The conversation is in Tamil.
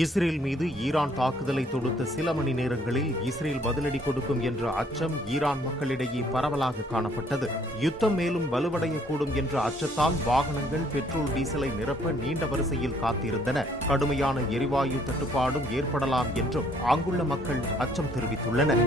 இஸ்ரேல் மீது ஈரான் தாக்குதலை தொடுத்த சில மணி நேரங்களில் இஸ்ரேல் பதிலடி கொடுக்கும் என்ற அச்சம் ஈரான் மக்களிடையே பரவலாக காணப்பட்டது. யுத்தம் மேலும் வலுவடையக்கூடும் என்ற அச்சத்தால் வாகனங்கள் பெட்ரோல் டீசலை நிரப்ப நீண்ட வரிசையில் காத்திருந்தன. கடுமையான எரிவாயு தட்டுப்பாடும் ஏற்படலாம் என்றும் அங்குள்ள மக்கள் அச்சம் தெரிவித்துள்ளனர்.